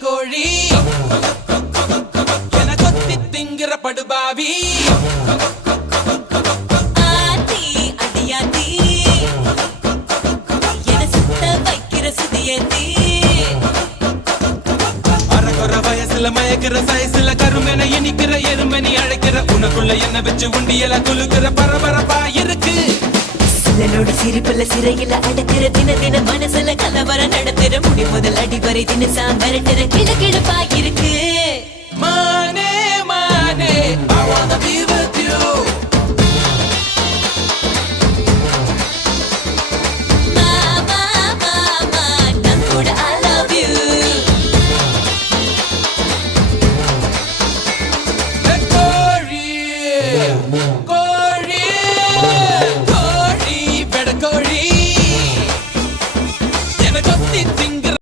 கோழி என கொத்தி திங்கிற படுபாவி ஆத்தி அடியாத்தி என சுத்த வைக்கிற சுதியத்தி அறகுற வயசுல மயக்கிற சயசுல கருமென இனிக்கிற எருமணி அழைக்கிற உனக்குள்ள என்ன வச்சு உண்டியல குலுக்கிற பரபரப்பா இருக்கு சிலனோட சிரிப்புல சிறையில அடக்கிற தின தின மனசுல கலவரம் நடத்துற முடி முதல் அடிவரை தினசா மிரட்டுற கிழக்கிழப்பா இருக்கு